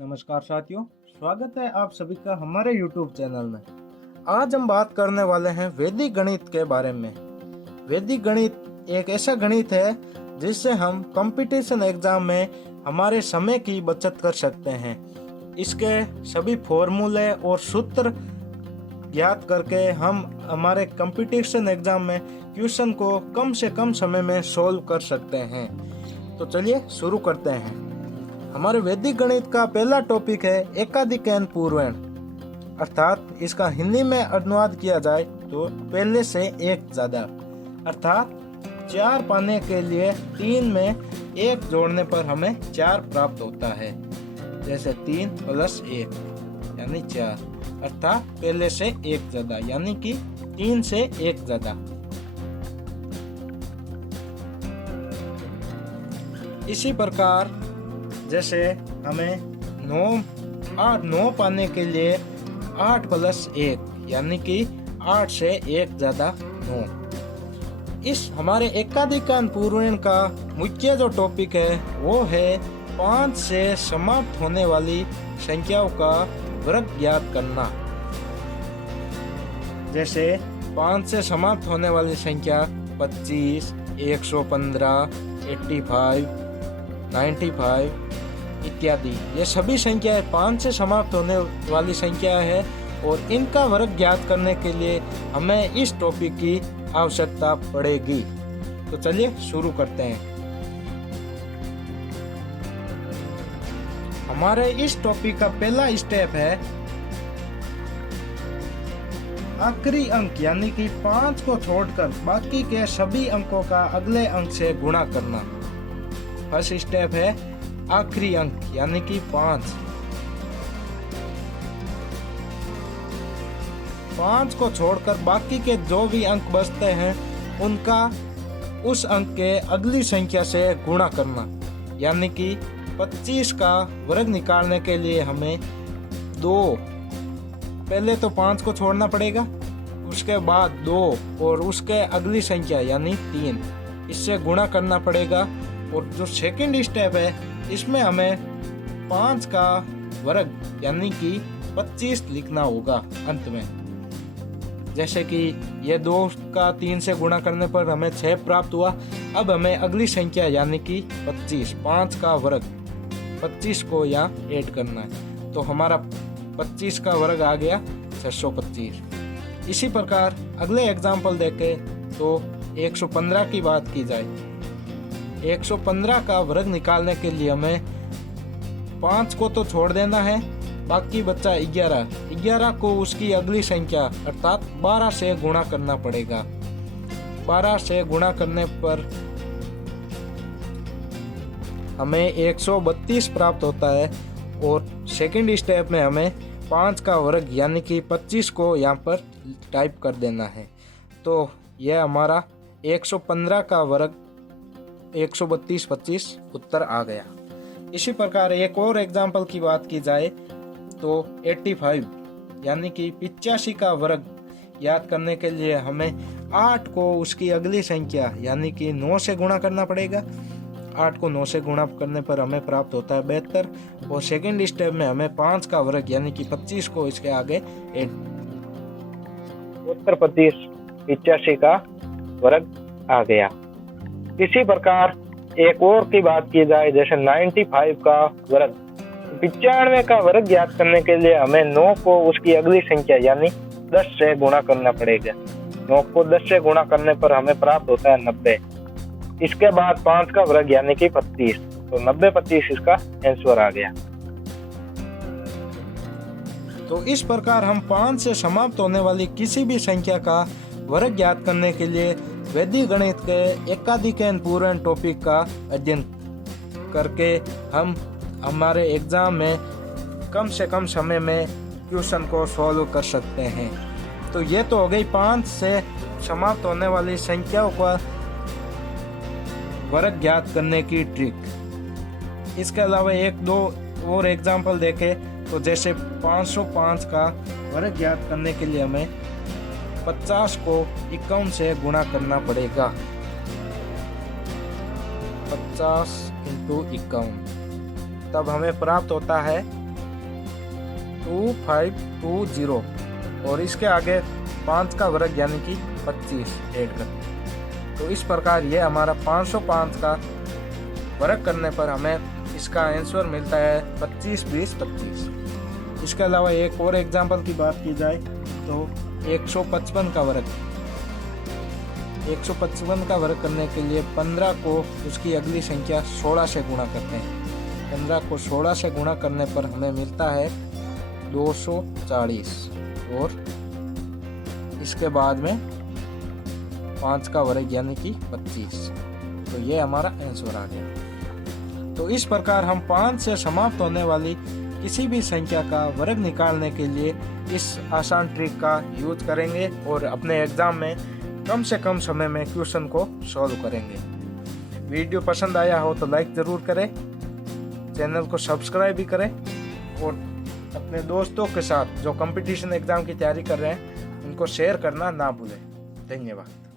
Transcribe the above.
नमस्कार साथियों, स्वागत है आप सभी का हमारे YouTube चैनल में। आज हम बात करने वाले हैं वैदिक गणित के बारे में। वैदिक गणित एक ऐसा गणित है जिससे हम कंपटीशन एग्जाम में हमारे समय की बचत कर सकते हैं। इसके सभी फॉर्मूले और सूत्र याद करके हम हमारे कंपटीशन एग्जाम में क्वेश्चन को कम से कम समय में सॉल्व कर सकते हैं। तो चलिए शुरू करते हैं। हमारे वैदिक गणित का पहला टॉपिक है एकाधिकैन पूर्वेण, अर्थात इसका हिंदी में अनुवाद किया जाए तो पहले से एक ज्यादा, अर्थात 4 पाने के लिए 3 में 1 जोड़ने पर हमें 4 प्राप्त होता है। जैसे 3 + 1 यानी 4, अर्थात पहले से एक ज्यादा यानी कि 3 से 1 ज्यादा। इसी प्रकार जैसे हमें 9 पाने के लिए 8 + 1 यानी कि 8 से 1 ज्यादा 9। इस हमारे एकाधिकैन पूर्वेण का मुख्य जो टॉपिक है वो है 5 से समाप्त होने वाली संख्याओं का वर्ग ज्ञात करना। जैसे 5 से समाप्त होने वाली संख्या 25, 115, 85, 95 इत्यादि, ये सभी संख्याएं 5 से समाप्त होने वाली संख्या है और इनका वर्ग ज्ञात करने के लिए हमें इस टॉपिक की आवश्यकता पड़ेगी। तो चलिए शुरू करते हैं। हमारे इस टॉपिक का पहला स्टेप है आखिरी अंक यानी कि 5 को छोड़कर बाकी के सभी अंकों का अगले अंक से गुणा करना। फर्स्ट स्टेप है आखिरी अंक यानी कि 5 को छोड़कर बाकी के जो भी अंक बचते हैं उनका उस अंक के अगली संख्या से गुणा करना। यानी कि 25 का वर्ग निकालने के लिए हमें 2, पहले तो 5 को छोड़ना पड़ेगा, उसके बाद 2 और उसके अगली संख्या यानी 3, इससे गुणा करना पड़ेगा। और जो सेकंड स्टेप है इसमें हमें 5 का वर्ग यानी कि 25 लिखना होगा अंत में। जैसे कि ये 2 का 3 से गुणा करने पर हमें 6 प्राप्त हुआ। अब हमें अगली संख्या यानी कि 25, 5 का वर्ग 25 को यहाँ ऐड करना है, तो हमारा 25 का वर्ग आ गया 625। इसी प्रकार अगले एग्जाम्पल देखें तो 115 की बात की जाए। 115 का वर्ग निकालने के लिए हमें 5 को तो छोड़ देना है, बाकी बचा 11 को उसकी अगली संख्या अर्थात 12 से गुणा करना पड़ेगा। 12 से गुणा करने पर हमें 132 प्राप्त होता है। और सेकंड स्टेप में हमें 5 का वर्ग यानी कि 25 को यहाँ पर टाइप कर देना है। तो यह हमारा 115 का वर्ग 132 25 उत्तर आ गया। इसी प्रकार एक और एग्जाम्पल की बात की जाए तो 85 यानी कि 85 का वर्ग याद करने के लिए हमें 8 को उसकी अगली संख्या यानी कि 9 से गुणा करना पड़ेगा। 8 को 9 से गुणा करने पर हमें प्राप्त होता है 72। और सेकंड स्टेप में हमें 5 का वर्ग यानी कि 25 को इसके आगे ऐड, उत्तर 85 का वर्ग आ गया। इसी प्रकार एक और की बात की जाए, जैसे 95 का वर्ग, 95 का वर्ग ज्ञात करने के लिए हमें 9 को उसकी अगली संख्या यानी 10 से गुणा करना पड़ेगा। 9 को 10 से गुणा करने पर हमें प्राप्त होता है 90। इसके बाद 5 का वर्ग यानी कि 25, तो 90 25 इसका आंसर आ गया। तो इस प्रकार हम 5 से समाप्त होने वाली किसी भी संख्या का वर्ग ज्ञात करने के लिए वैदिक गणित के एकाधिकैन पूर्वेण टॉपिक का अध्ययन करके हम हमारे एग्जाम में कम से कम समय में क्वेश्चन को सॉल्व कर सकते हैं। तो ये तो हो गई 5 से समाप्त होने वाली संख्याओं का वर्ग ज्ञात करने की ट्रिक। इसके अलावा 1-2 और एग्जाम्पल देखें तो जैसे 505 का वर्ग ज्ञात करने के लिए हमें 50 को 51 से गुणा करना पड़ेगा। 50 × 51 तब हमें प्राप्त होता है 2520 और इसके आगे 5 का वर्ग यानी कि 25 ऐड करते हैं। तो इस प्रकार ये हमारा 505 का वर्ग करने पर हमें इसका आंसर मिलता है 25 20 25। इसके अलावा एक और एग्जाम्पल की बात की जाए तो 155 का वर्ग 155 का वर्ग करने के लिए 15 को उसकी अगली संख्या 16 से गुणा करते हैं। 15 को 16 से गुणा करने पर हमें मिलता है 240 और इसके बाद में 5 का वर्ग यानी कि 25। तो ये हमारा आंसर आ गया। तो इस प्रकार हम 5 से समाप्त होने वाली किसी भी संख्या का वर्ग निकालने के लिए इस आसान ट्रिक का यूज करेंगे और अपने एग्जाम में कम से कम समय में क्वेश्चन को सॉल्व करेंगे। वीडियो पसंद आया हो तो लाइक ज़रूर करें, चैनल को सब्सक्राइब भी करें और अपने दोस्तों के साथ जो कंपटीशन एग्ज़ाम की तैयारी कर रहे हैं उनको शेयर करना ना भूलें। धन्यवाद।